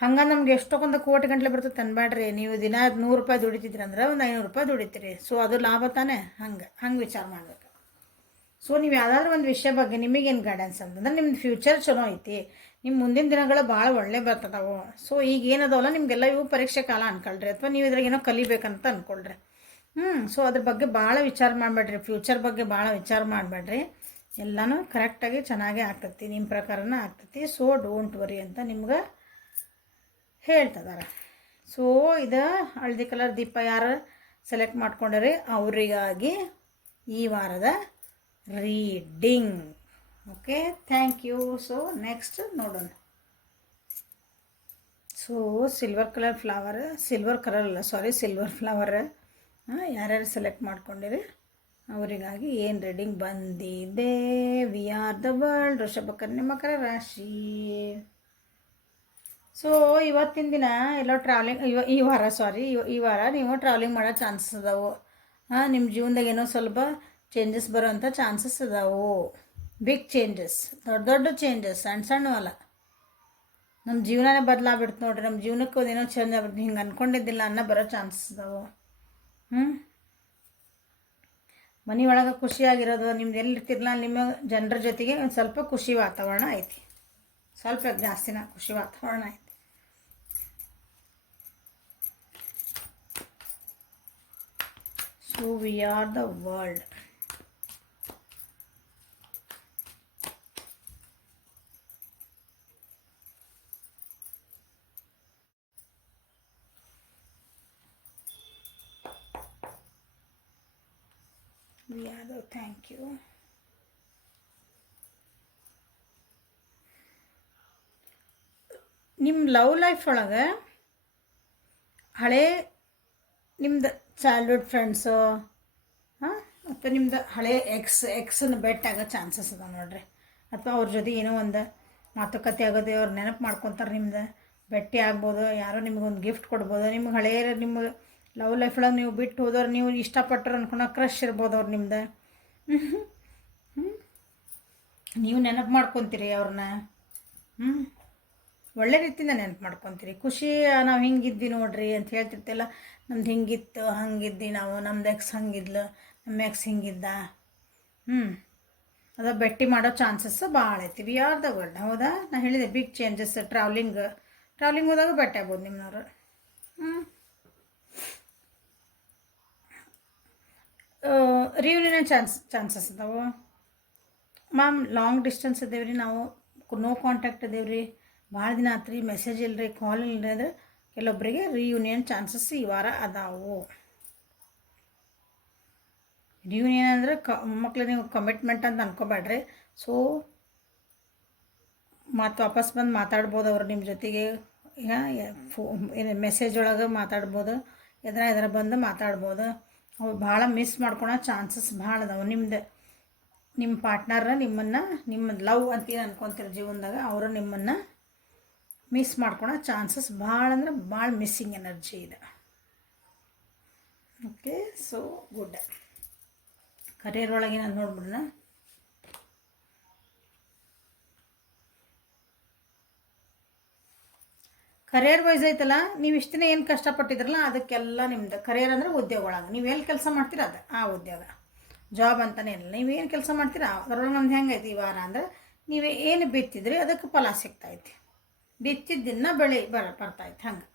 ಹಂಗೆ ನಮ್ಗೆ ಎಷ್ಟೊಂದು ಕೋಟಿ ಗಂಟಲೆ ಬರ್ತದೆ ಅನ್ಬೇಡ್ರಿ. ನೀವು ದಿನ 100 ರೂಪಾಯಿ ದುಡಿತಿದ್ರಿ ಅಂದ್ರೆ ಒಂದು 500 ರೂಪಾಯಿ ದುಡಿತೀರಿ. ಸೊ ಅದು ಲಾಭ ತಾನೇ. ಹಂಗೆ ವಿಚಾರ ಮಾಡಬೇಕು. ಸೊ ನೀವು ಯಾವುದಾದ್ರೂ ಒಂದು ವಿಷಯ ಬಗ್ಗೆ ನಿಮಗೇನು ಗೈಡೆನ್ಸ್ ಅಂತಂದ್ರೆ ನಿಮ್ದು ಫ್ಯೂಚರ್ ಚಲೋ ಐತಿ, ನಿಮ್ಮ ಮುಂದಿನ ದಿನಗಳು ಭಾಳ ಒಳ್ಳೆ ಬರ್ತದವು. ಸೊ ಈಗ ಏನದವಲ್ಲ ನಿಮಗೆಲ್ಲ ಇವು ಪರೀಕ್ಷೆ ಕಾಲ ಅನ್ಕೊಳ್ರಿ, ಅಥವಾ ನೀವು ಇದ್ರಾಗ ಏನೋ ಕಲಿಬೇಕಂತ ಅಂದ್ಕೊಳ್ರಿ. ಸೊ ಅದ್ರ ಬಗ್ಗೆ ಭಾಳ ವಿಚಾರ ಮಾಡಬೇಡ್ರಿ, ಫ್ಯೂಚರ್ ಬಗ್ಗೆ ಭಾಳ ವಿಚಾರ ಮಾಡಬೇಡ್ರಿ. ಎಲ್ಲನೂ ಕರೆಕ್ಟಾಗಿ ಚೆನ್ನಾಗೇ ಆಗ್ತೈತಿ, ನಿಮ್ಮ ಪ್ರಕಾರನ ಆಗ್ತೈತಿ. ಸೊ ಡೋಂಟ್ ವರಿ ಅಂತ ನಿಮ್ಗೆ ಹೇಳ್ತಿದ್ದಾರೆ. ಸೊ ಇದು ಹಳದಿ ಕಲರ್ ದೀಪ ಯಾರು ಸೆಲೆಕ್ಟ್ ಮಾಡ್ಕೊಂಡ್ರಿ ಅವರಿಗಾಗಿ ಈ ವಾರದ reading. Okay, thank you. So next ನೋಡೋಣ. ಸೊ ಸಿಲ್ವರ್ ಫ್ಲವರ್ ಯಾರ್ಯಾರು ಸೆಲೆಕ್ಟ್ ಮಾಡ್ಕೊಂಡಿರಿ ಅವರಿಗಾಗಿ ಏನು ರೀಡಿಂಗ್ ಬಂದಿದೆ. ವಿ ಆರ್ ದ ವರ್ಲ್ಡ್, ವೃಷಭ, ಕನ್ಯಾ, ಮಕರ ರಾಶಿ. ಸೊ ಇವತ್ತಿನ ದಿನ ಎಲ್ಲೋ ಟ್ರಾವೆಲಿಂಗ್, ಈ ವಾರ ನೀವು ಟ್ರಾವೆಲಿಂಗ್ ಮಾಡೋ ಚಾನ್ಸಸ್ ಅದಾವೆ. ನಿಮ್ಮ ಜೀವನದಾಗ ಏನೋ ಸ್ವಲ್ಪ ಚೇಂಜಸ್ ಬರೋವಂಥ ಚಾನ್ಸಸ್ ಅದಾವೆ. ಬಿಗ್ ಚೇಂಜಸ್, ದೊಡ್ಡ ಚೇಂಜಸ್, ಸಣ್ಣ ಅಲ್ಲ. ನಮ್ಮ ಜೀವನನೇ ಬದಲಾಗ್ಬಿಡ್ತು ನೋಡ್ರಿ. ನಮ್ಮ ಜೀವನಕ್ಕೆ ಒಂದೇನೋ ಚೇಂಜ್ ಆಗ್ಬಿಡ್ತು, ಹಿಂಗೆ ಅಂದ್ಕೊಂಡಿದ್ದಿಲ್ಲ ಅನ್ನೋ ಬರೋ ಚಾನ್ಸಸ್ ಅದಾವೆ. ಮನೆ ಒಳಗೆ ಖುಷಿಯಾಗಿರೋದು, ನಿಮ್ದು ಎಲ್ಲಿರ್ತಿರಲ್ಲ ನಿಮ್ಮ ಜನರ ಜೊತೆಗೆ ಒಂದು ಸ್ವಲ್ಪ ಖುಷಿ ವಾತಾವರಣ ಐತಿ, ಸ್ವಲ್ಪ ಜಾಸ್ತಿನ ಖುಷಿ ವಾತಾವರಣ ಐತಿ. So we are the world. We are the, thank you. ನಿಮ್ಮ ಲವ್ ಲೈಫ್ ಒಳಗೆ ಹಳೆ ನಿಮ್ದು ಚೈಲ್ಡ್ಹುಡ್ ಫ್ರೆಂಡ್ಸು ಮತ್ತು ನಿಮ್ದು ಹಳೆ ಎಕ್ಸನ್ನು ಭೇಟಿ ಆಗೋ ಚಾನ್ಸಸ್ ಅದ ನೋಡ್ರಿ. ಅಥವಾ ಅವ್ರ ಜೊತೆ ಏನೋ ಒಂದು ಮಾತುಕತೆ ಆಗೋದು, ಅವ್ರು ನೆನಪು ಮಾಡ್ಕೊತಾರೆ, ನಿಮ್ದು ಭೇಟಿ ಆಗ್ಬೋದು, ಯಾರೋ ನಿಮ್ಗೊಂದು ಗಿಫ್ಟ್ ಕೊಡ್ಬೋದು. ನಿಮ್ಗೆ ಹಳೆಯ ನಿಮ್ಗೆ ಲವ್ ಲೈಫ್ ಒಳಗೆ ನೀವು ಬಿಟ್ಟು ಹೋದವ್ರು, ನೀವು ಇಷ್ಟಪಟ್ಟರು ಅನ್ಕೊಳೋ ಕ್ರಶ್ ಇರ್ಬೋದು ಅವ್ರು ನಿಮ್ದು. ನೀವು ನೆನಪು ಮಾಡ್ಕೊತೀರಿ ಅವ್ರನ್ನ. ಒಳ್ಳೆ ರೀತಿಯಿಂದ ನೆನಪು ಮಾಡ್ಕೊತೀರಿ. ಖುಷಿ, ನಾವು ಹಿಂಗಿದ್ವಿ ನೋಡ್ರಿ ಅಂತ ಹೇಳ್ತಿರ್ತಿಲ್ಲ, ನಮ್ದು ಹಿಂಗಿತ್ತು, ಹಂಗಿದ್ವಿ ನಾವು, ನಮ್ದು ಎಕ್ಸ್ ಹಂಗಿದ್ಲು, ನಮ್ಮ ಎಕ್ಸ್ ಹಿಂಗಿದ್ದ. ಅದ ಭೇಟಿ ಮಾಡೋ ಚಾನ್ಸಸ್ ಭಾಳ ಐತಿ. We are the world. ಹೌದಾ, ನಾನು ಹೇಳಿದೆ ಬಿಗ್ ಚೇಂಜಸ್. ಟ್ರಾವೆಲಿಂಗ್ ಹೋದಾಗ ಭೇಟಿ ಆಗ್ಬೋದು ನಿಮ್ಮನವ್ರು. ರಿಯೂನಿಯನ್ ಚಾನ್ಸಸ್ ಅದಾವೆ. ಮ್ಯಾಮ್ ಲಾಂಗ್ ಡಿಸ್ಟೆನ್ಸ್ ಇದೇವ್ರಿ, ನಾವು ನೋ ಕಾಂಟ್ಯಾಕ್ಟ್ ಇದೇವ್ರಿ, ಭಾಳ ದಿನ ಆತ್ರಿ, ಮೆಸೇಜ್ ಇಲ್ಲರಿ, ಕಾಲ್ ಇಲ್ಲರಿ ಅಂದ್ರೆ ಕೆಲವೊಬ್ಬರಿಗೆ ರಿಯೂನಿಯನ್ ಚಾನ್ಸಸ್ ಈ ವಾರ ಅದಾವು. ರಿಯೂನಿಯನ್ ಅಂದರೆ ಮಕ್ಕಳು ನೀವು ಕಮಿಟ್ಮೆಂಟ್ ಅಂತ ಅನ್ಕೋಬೇಡ್ರಿ. ಸೊ ಮತ್ತು ವಾಪಸ್ ಬಂದು ಮಾತಾಡ್ಬೋದು ಅವ್ರು ನಿಮ್ಮ ಜೊತೆಗೆ. ಏನು ಮೆಸೇಜ್ ಒಳಗೆ ಮಾತಾಡ್ಬೋದು, ಎದ್ರ ಬಂದು ಮಾತಾಡ್ಬೋದು. ಅವ್ರು ಭಾಳ ಮಿಸ್ ಮಾಡ್ಕೊಳೋ ಚಾನ್ಸಸ್ ಭಾಳ ಅದಾವೆ. ನಿಮ್ದು ನಿಮ್ಮ ಪಾರ್ಟ್ನರ್ ನಿಮ್ಮನ್ನು ನಿಮ್ಮ ಲವ್ ಅಂತ ಅನ್ಕೊತೀರ ಜೀವನದಾಗ ಅವರು ನಿಮ್ಮನ್ನು ಮಿಸ್ ಮಾಡ್ಕೊಳೋ ಚಾನ್ಸಸ್ ಭಾಳ ಅಂದ್ರೆ ಭಾಳ ಮಿಸ್ಸಿಂಗ್ ಎನರ್ಜಿ ಇದೆ. Okay, so good. ಕರಿಯರ್ ಒಳಗೆ ನಾನು ನೋಡ್ಬಿಡೋಣ. ಕರಿಯರ್ ವೈಸ್ ಐತಲ್ಲ, ನೀವು ಇಷ್ಟು ದಿನ ಏನು ಕಷ್ಟಪಟ್ಟಿದ್ರಲ್ಲ ಅದಕ್ಕೆಲ್ಲ ನಿಮ್ದು ಕರಿಯರ್ ಅಂದರೆ ಉದ್ಯೋಗ ಒಳಗೆ ನೀವು ಎಲ್ಲಿ ಕೆಲಸ ಮಾಡ್ತೀರ ಅದು ಆ ಉದ್ಯೋಗ, ಜಾಬ್ ಅಂತಲೇ ಇಲ್ಲ. ನೀವೇನು ಕೆಲಸ ಮಾಡ್ತೀರಾ ಅದರೊಳಗೆ ನಮ್ದು ಹೆಂಗೈತಿ ಈ ವಾರ ಅಂದರೆ ನೀವು ಏನು ಬಿತ್ತಿದ್ರಿ ಅದಕ್ಕೆ ಫಲ ಸಿಗ್ತಾಯಿತ್ತು. ಬಿತ್ತಿದ್ದನ್ನು ಬೆಳೆ ಬರ್ತಾಯಿತ್ತು. ಹಂಗೆ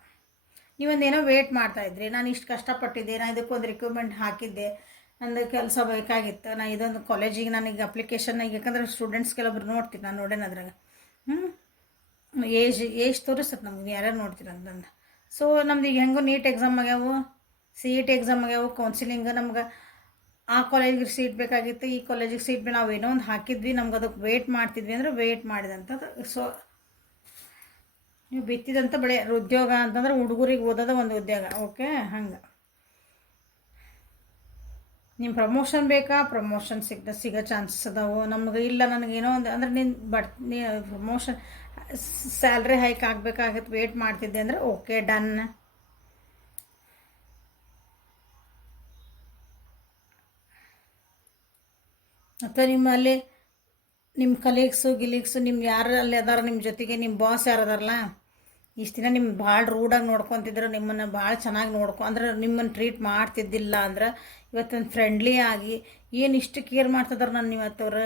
ನೀವೊಂದೇನೋ ವೇಟ್ ಮಾಡ್ತಾಯಿದ್ರಿ, ನಾನು ಇಷ್ಟು ಕಷ್ಟಪಟ್ಟಿದ್ದೆ, ನಾನು ಇದಕ್ಕೊಂದು ರಿಕ್ವೈರ್ಮೆಂಟ್ ಹಾಕಿದ್ದೆ, ನಂದು ಕೆಲಸ ಬೇಕಾಗಿತ್ತು, ನಾನು ಇದೊಂದು ಕಾಲೇಜಿಗೆ ನನಗೆ ಅಪ್ಲಿಕೇಶನ್, ಯಾಕಂದ್ರೆ ಸ್ಟೂಡೆಂಟ್ಸ್ ಕೆಲವೊಬ್ರು ನೋಡ್ತೀನಿ, ನಾನು ನೋಡೇನು ಅದ್ರಾಗ ಏಜ್ ತೋರಿಸ್ತದೆ ನಮ್ಗೆ ಯಾರ್ಯಾರು ನೋಡ್ತೀರ ಅಂತಂದು. ಸೊ ನಮ್ದು ಈಗ ಹೆಂಗೋ ನೀಟ್ ಎಕ್ಸಾಮ್ ಆಗ್ಯಾವು, CET ಎಕ್ಸಾಮ್ ಆಗ್ಯಾವು, ಕೌನ್ಸಿಲಿಂಗ್, ನಮ್ಗೆ ಆ ಕಾಲೇಜಿಗೆ ಸೀಟ್ ಬೇಕಾಗಿತ್ತು, ಈ ಕಾಲೇಜಿಗೆ ಸೀಟ್ ನಾವು ಏನೋ ಒಂದು ಹಾಕಿದ್ವಿ, ನಮ್ಗೆ ಅದಕ್ಕೆ ವೇಟ್ ಮಾಡ್ತಿದ್ವಿ ಅಂದರೆ ವೇಟ್ ಮಾಡಿದಂಥದ್ದು. ಸೊ ನೀವು ಬಿತ್ತಿದಂಥ ಬೆಳೆ ಉದ್ಯೋಗ ಅಂತಂದ್ರೆ ಹುಡುಗರಿಗೆ ಓದೋದ ಒಂದು ಉದ್ಯೋಗ. ಓಕೆ, ಹಂಗೆ ನಿಮ್ಮ ಪ್ರಮೋಷನ್ ಬೇಕಾ, ಪ್ರಮೋಷನ್ ಸಿಗೋ ಚಾನ್ಸಸ್ ಅದಾವೆ. ನಮ್ಗೆ ಇಲ್ಲ ನನಗೇನೋ ಒಂದು ಅಂದ್ರೆ ನೀ ಪ್ರಮೋಷನ್ ಸ್ಯಾಲ್ರಿ ಹೈಕ್ ಆಗಬೇಕಾಗತ್ತೆ, ವೇಟ್ ಮಾಡ್ತಿದ್ದೆ ಅಂದರೆ ಓಕೆ, ಡನ್. ಅಥವಾ ನಿಮ್ಮಲ್ಲಿ ನಿಮ್ಮ ಕಲೀಗ್ಸು ನಿಮ್ಮ ಯಾರು ಅಲ್ಲಿ ಅದಾರ ನಿಮ್ಮ ಜೊತೆಗೆ, ನಿಮ್ಮ ಬಾಸ್ ಯಾರು ಅದಾರಲ್ಲ, ಇಷ್ಟು ದಿನ ನಿಮ್ಗೆ ಭಾಳ ರೂಡಾಗಿ ನೋಡ್ಕೊತಿದ್ರು, ನಿಮ್ಮನ್ನು ಭಾಳ ಚೆನ್ನಾಗಿ ಅಂದ್ರೆ ನಿಮ್ಮನ್ನು ಟ್ರೀಟ್ ಮಾಡ್ತಿದ್ದಿಲ್ಲ ಅಂದ್ರೆ ಇವತ್ತೊಂದು ಫ್ರೆಂಡ್ಲಿ ಆಗಿ ಏನು ಇಷ್ಟು ಕೇರ್ ಮಾಡ್ತಿದಾರೆ ನಾನು ಇವತ್ತವ್ರು,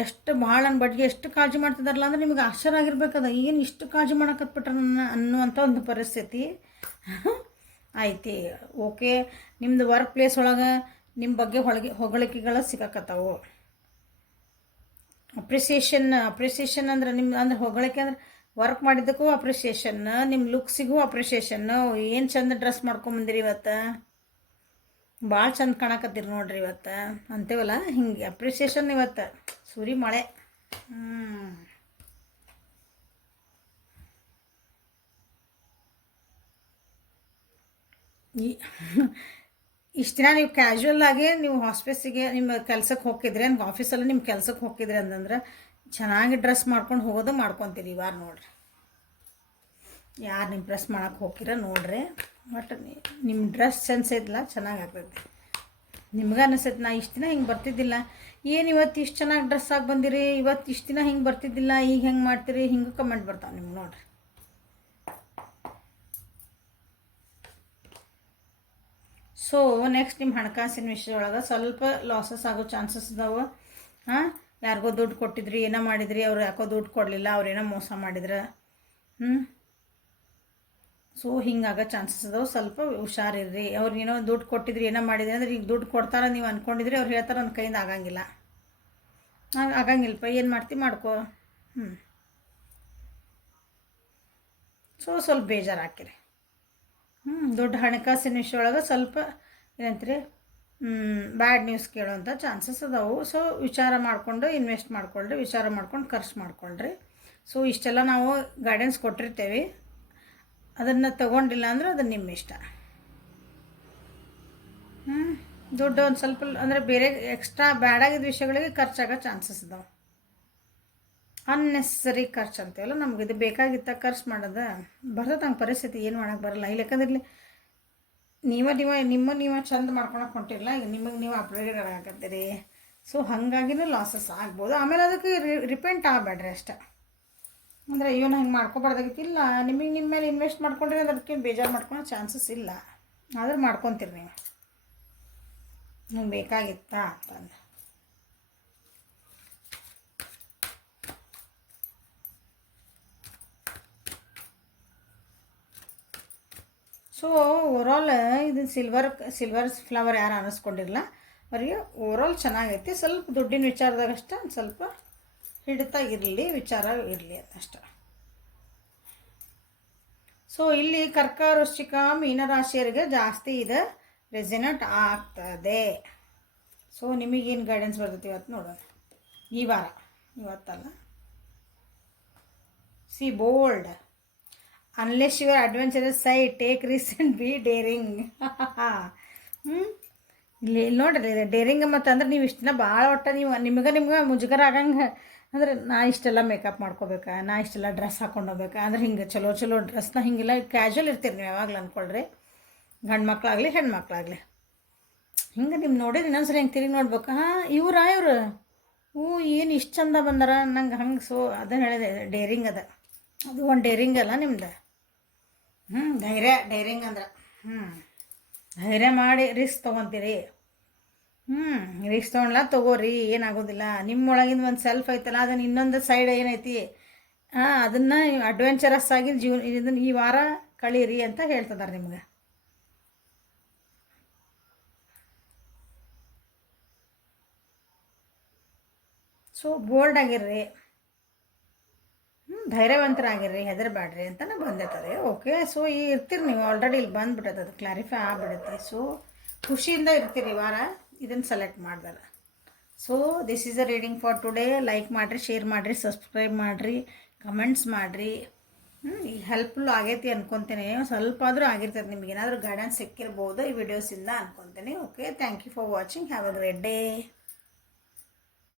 ಎಷ್ಟು ಭಾಳ ನನ್ನ ಬಗ್ಗೆ ಎಷ್ಟು ಕಾಳಜಿ ಮಾಡ್ತಿದಾರಲ್ಲ ಅಂದ್ರೆ ನಿಮ್ಗೆ ಆಶ್ಚರ್ಯ ಆಗಿರ್ಬೇಕದ, ಏನು ಇಷ್ಟು ಕಾಳಜಿ ಮಾಡೋಕತ್ಬಿಟ್ರೆ ನನ್ನ ಅನ್ನುವಂಥ ಒಂದು ಪರಿಸ್ಥಿತಿ ಐತಿ. ಓಕೆ, ನಿಮ್ಮದು ವರ್ಕ್ ಪ್ಲೇಸ್ ಒಳಗೆ ನಿಮ್ಮ ಬಗ್ಗೆ ಹೊಗಳಿಕೆಗಳು ಸಿಗಕತ್ತಾವು. ಅಪ್ರಿಸಿಯೇಷನ್ ಅಂದ್ರೆ ಅಂದ್ರೆ ಹೊಗಳಿಕೆ ಅಂದ್ರೆ ವರ್ಕ್ ಮಾಡಿದ್ದಕ್ಕೂ ಅಪ್ರಿಸಿಯೇಷನ್, ನಿಮ್ಮ ಲುಕ್ಸಿಗೂ ಅಪ್ರಿಸಿಯೇಷನ್ನು. ಏನು ಚಂದ ಡ್ರೆಸ್ ಮಾಡ್ಕೊಂಬಂದಿರಿ ಇವತ್ತು, ಭಾಳ ಚಂದ ಕಾಣಕತ್ತೀರಿ ನೋಡ್ರಿ ಇವತ್ತು ಅಂತೇವಲ್ಲ, ಹಿಂಗೆ ಅಪ್ರಿಸಿಯೇಷನ್ ಇವತ್ತು ಸುರಿ ಮಳೆ. ಇಷ್ಟು ದಿನ ನೀವು ಕ್ಯಾಶುವಲ್ ಆಗಿ ನೀವು ಹಾಸ್ಪಿಸಿಗೆ ನಿಮ್ಮ ಕೆಲ್ಸಕ್ಕೆ ಹೋಗಿದ್ರಿ, ಆಫೀಸಲ್ಲಿ ನಿಮ್ಮ ಕೆಲ್ಸಕ್ಕೆ ಹೋಗಿದ್ರಿ ಅಂತಂದ್ರೆ ಚೆನ್ನಾಗಿ ಡ್ರೆಸ್ ಮಾಡ್ಕೊಂಡು ಹೋಗೋದು ಮಾಡ್ಕೊತೀರಿ. ಇವಾಗ ನೋಡ್ರಿ ಯಾರು ನಿಮ್ಮ ಡ್ರೆಸ್ ಮಾಡಕ್ಕೆ ಹೋಗಿರ ನೋಡ್ರಿ, ಬಟ್ ನಿಮ್ಮ ಡ್ರೆಸ್ ಸೆನ್ಸ್ ಐತಲ್ಲ ಚೆನ್ನಾಗಿ ಆಗ್ತೈತಿ. ನಿಮ್ಗೆ ಅನಿಸ್ತೈತೆ ನಾ ಇಷ್ಟು ದಿನ ಹಿಂಗೆ ಬರ್ತಿದ್ದಿಲ್ಲ, ಏನು ಇವತ್ತು ಇಷ್ಟು ಚೆನ್ನಾಗಿ ಡ್ರೆಸ್ ಆಗಿ ಬಂದಿರಿ, ಇವತ್ತು ಇಷ್ಟು ದಿನ ಹಿಂಗೆ ಬರ್ತಿದ್ದಿಲ್ಲ, ಈಗ ಹೆಂಗೆ ಮಾಡ್ತೀರಿ, ಹಿಂಗೆ ಕಮೆಂಟ್ ಬರ್ತಾವೆ ನಿಮ್ಗೆ ನೋಡ್ರಿ. ಸೊ ನೆಕ್ಸ್ಟ್ ನಿಮ್ಮ ಹಣಕಾಸಿನ ವಿಷಯದೊಳಗೆ ಸ್ವಲ್ಪ ಲಾಸಸ್ ಆಗೋ ಚಾನ್ಸಸ್ ಇದಾವೆ. ಯಾರಿಗೋ ದುಡ್ಡು ಕೊಟ್ಟಿದ್ರಿ, ಏನೋ ಮಾಡಿದ್ರಿ, ಅವ್ರು ಯಾಕೋ ದುಡ್ಡು ಕೊಡಲಿಲ್ಲ, ಅವ್ರೇನೋ ಮೋಸ ಮಾಡಿದ್ರೆ, ಸೊ ಹಿಂಗಾಗೋ ಚಾನ್ಸಸ್ ಅದಾವೆ. ಸ್ವಲ್ಪ ಹುಷಾರಿರ್ರಿ. ಅವ್ರಿಗೇನೋ ದುಡ್ಡು ಕೊಟ್ಟಿದ್ರಿ, ಏನೋ ಮಾಡಿದ್ರಿ ಅಂದ್ರೆ ಈಗ ದುಡ್ಡು ಕೊಡ್ತಾರ ನೀವು ಅಂದ್ಕೊಂಡಿದ್ರಿ, ಅವ್ರು ಹೇಳ್ತಾರೆ ನನ್ನ ಕೈಯಿಂದ ಆಗಂಗಿಲ್ಲ, ಆಗಂಗಿಲ್ಲಪ್ಪ, ಏನು ಮಾಡ್ತೀವಿ ಮಾಡ್ಕೋ. ಸೊ ಸ್ವಲ್ಪ ಬೇಜಾರು ಹಾಕಿರಿ. ದೊಡ್ಡ ಹಣಕಾಸಿನ ವಿಷಯ ಒಳಗೆ ಸ್ವಲ್ಪ ಏನಂತೀರಿ ಬ್ಯಾಡ್ ನ್ಯೂಸ್ ಕೇಳೋವಂಥ ಚಾನ್ಸಸ್ ಅದಾವೆ. ಸೊ ವಿಚಾರ ಮಾಡಿಕೊಂಡು ಇನ್ವೆಸ್ಟ್ ಮಾಡಿಕೊಳ್ರಿ, ವಿಚಾರ ಮಾಡ್ಕೊಂಡು ಖರ್ಚು ಮಾಡಿಕೊಳ್ರಿ. ಸೊ ಇಷ್ಟೆಲ್ಲ ನಾವು ಗೈಡೆನ್ಸ್ ಕೊಟ್ಟಿರ್ತೇವೆ, ಅದನ್ನು ತೊಗೊಂಡಿಲ್ಲ ಅಂದ್ರೆ ಅದು ನಿಮ್ಮ ಇಷ್ಟ. ದುಡ್ಡು ಒಂದು ಸ್ವಲ್ಪ ಅಂದರೆ ಬೇರೆ ಎಕ್ಸ್ಟ್ರಾ ಬ್ಯಾಡಾಗಿದ್ದ ವಿಷಯಗಳಿಗೆ ಖರ್ಚಾಗೋ ಚಾನ್ಸಸ್ ಇದಾವೆ. ಅನ್ನೆಸರಿ ಖರ್ಚು ಅಂತೀವಲ್ಲ, ನಮ್ಗೆ ಇದು ಬೇಕಾಗಿತ್ತ ಖರ್ಚು ಮಾಡೋದು ಬರ್ತದೆ. ಹಂಗೆ ಪರಿಸ್ಥಿತಿ ಏನು ಮಾಡೋಕ್ಕೆ ಬರಲ್ಲ. ಇಲ್ಲಿ ಯಾಕಂದ್ರೆ ನೀವು ಚಂದ ಮಾಡ್ಕೊಳಕ್ಕೆ ಹೊಂಟಿರಲ್ಲ, ಈಗ ನಿಮಗೆ ನೀವು ಅಪ್ಗ್ರೇಡ್ ಆಗತ್ತೀರಿ. ಸೊ ಹಾಗಾಗಿನೂ ಲಾಸಸ್ ಆಗ್ಬೋದು. ಆಮೇಲೆ ಅದಕ್ಕೆ ರಿಪೆಂಟ್ ಆಗಬೇಡ್ರಿ ಅಷ್ಟೆ. ಅಂದರೆ ಇವನು ಹಂಗೆ ಮಾಡ್ಕೊಬಾರ್ದಾಗಿತ್ತು, ಇಲ್ಲ ನಿಮಗೆ ನಿಮ್ಮ ಮೇಲೆ ಇನ್ವೆಸ್ಟ್ ಮಾಡ್ಕೊಂಡ್ರೆ ಅದಕ್ಕೆ ಬೇಜಾರು ಮಾಡ್ಕೊಳೋ ಚಾನ್ಸಸ್ ಇಲ್ಲ, ಆದ್ರೆ ಮಾಡ್ಕೊತೀರಿ ನೀವು, ನಿಮ್ಗೆ ಬೇಕಾಗಿತ್ತಾ ಅಂತಂದು. ಸೊ ಓವರಾಲ್ ಇದು ಸಿಲ್ವರ್ ಫ್ಲವರ್ ಯಾರು ಅನ್ನಿಸ್ಕೊಂಡಿರಲ್ಲ ಅವರಿಗೆ ಓವರಾಲ್ ಚೆನ್ನಾಗೈತಿ. ಸ್ವಲ್ಪ ದುಡ್ಡಿನ ವಿಚಾರದಾಗಷ್ಟೇ ಒಂದು ಸ್ವಲ್ಪ ಹಿಡಿತಾ ಇರಲಿ, ವಿಚಾರ ಇರಲಿ ಅಷ್ಟೆ. ಸೊ ಇಲ್ಲಿ ಕರ್ಕ ವೃಶ್ಚಿಕ ಮೀನರಾಶಿಯರಿಗೆ ಜಾಸ್ತಿ ಇದು ರೆಸಿನೇಟ್ ಆಗ್ತದೆ. ಸೊ ನಿಮಗೇನು ಗೈಡೆನ್ಸ್ ಬರ್ತೈತಿ ಇವತ್ತು ನೋಡೋಣ, ಈ ವಾರ, ಇವತ್ತಲ್ಲ. C bold, unless you are adventurous side, take risk and be daring. ಇಲ್ಲಿ ನೋಡ್ರಿ ಇದು ಡೇರಿಂಗ್ ಮತ್ತು ಅಂದ್ರೆ ನೀವು ಇಷ್ಟನ್ನ ಭಾಳ ಒಟ್ಟು ನೀವು ನಿಮ್ಗೆ ಮುಜುಗರ ಆಗಂಗೆ ಅಂದ್ರೆ ನಾ ಇಷ್ಟೆಲ್ಲ ಮೇಕಪ್ ಮಾಡ್ಕೋಬೇಕಾ, ನಾ ಇಷ್ಟೆಲ್ಲ ಡ್ರೆಸ್ ಹಾಕೊಂಡು ಹೋಗ್ಬೇಕಾ ಅಂದ್ರೆ ಹಿಂಗೆ ಚಲೋ ಚಲೋ ಡ್ರೆಸ್ನ ಹಿಂಗೆಲ್ಲ ಕ್ಯಾಶುವಲ್ ಇರ್ತೀರಿ ನೀವು ಯಾವಾಗಲೂ ಅಂದ್ಕೊಳ್ರಿ, ಗಂಡು ಮಕ್ಕಳಾಗಲಿ ಹೆಣ್ಮಕ್ಳಾಗಲಿ. ಹಿಂಗೆ ನಿಮ್ಮ ನೋಡಿದ್ರೆ ಇನ್ನೊಂದ್ಸರಿ ಹೆಂಗೆ ತಿರುಗಿ ನೋಡ್ಬೇಕು, ಹಾಂ ಇವರು ಹ್ಞೂ ಏನು ಇಷ್ಟು ಚಂದ ಬಂದಾರ ನಂಗೆ ಹಂಗೆ. ಸೊ ಅದನ್ನು ಹೇಳಿದೆ, ಡೇರಿಂಗ್ ಅದ, ಅದು ಒಂದು ಡೇರಿಂಗ್ ಅಲ್ಲ ನಿಮ್ದು. ಡೈರಿಂಗ್ ಅಂದ್ರೆ ಧೈರ್ಯ ಮಾಡಿ ರಿಸ್ಕ್ ತೊಗೊತೀರಿ. ರಿಸ್ಕ್ ತೊಗೊಳ್ಲ ತೊಗೋರಿ, ಏನಾಗೋದಿಲ್ಲ. ನಿಮ್ಮೊಳಗಿಂದ ಒಂದು ಸೆಲ್ಫ್ ಐತಲ್ಲ, ಅದನ್ನು ಇನ್ನೊಂದು ಸೈಡ್ ಏನೈತಿ ಅದನ್ನು ಅಡ್ವೆಂಚರಸ್ ಆಗಿ ಇದನ್ನು ಈ ವಾರ ಕಳೀರಿ ಅಂತ ಹೇಳ್ತಿದ್ದಾರೆ ನಿಮ್ಗೆ. ಸೊ ಬೋಲ್ಡ್ ಆಗಿರ್ರಿ, ಧೈರ್ಯವಂತರಾಗಿರ್ರಿ, ಹೆದರಬೇಡ್ರಿ ಅಂತಲೇ ಬಂದಿರ್ತಾರೆ. ಓಕೆ, ಸೊ ಇರ್ತೀರಿ ನೀವು ಆಲ್ರೆಡಿ ಇಲ್ಲಿ ಬಂದುಬಿಟ್ಟದೆ, ಅದು ಕ್ಲಾರಿಫೈ ಆಗಿಬಿಡುತ್ತೆ. ಸೊ ಖುಷಿಯಿಂದ ಇರ್ತೀರಿ ವಾರ ಇದನ್ನು ಸೆಲೆಕ್ಟ್ ಮಾಡಿದಾರೆ. So this is a reading for today. Like ಮಾಡಿರಿ, ಶೇರ್ ಮಾಡಿರಿ, ಸಬ್ಸ್ಕ್ರೈಬ್ ಮಾಡಿರಿ, ಕಮೆಂಟ್ಸ್ ಮಾಡಿರಿ. ಈಗ ಹೆಲ್ಪ್ಫುಲ್ ಆಗೈತಿ ಅನ್ಕೊತೀನಿ, ಸ್ವಲ್ಪ ಆದರೂ ಆಗಿರ್ತದೆ, ನಿಮ್ಗೆ ಏನಾದರೂ ಗೈಡೆನ್ಸ್ ಸಿಕ್ಕಿರ್ಬೋದು ಈ ವಿಡಿಯೋಸಿಂದ ಅನ್ಕೊತೀನಿ. Okay, thank you for watching. Have a great day.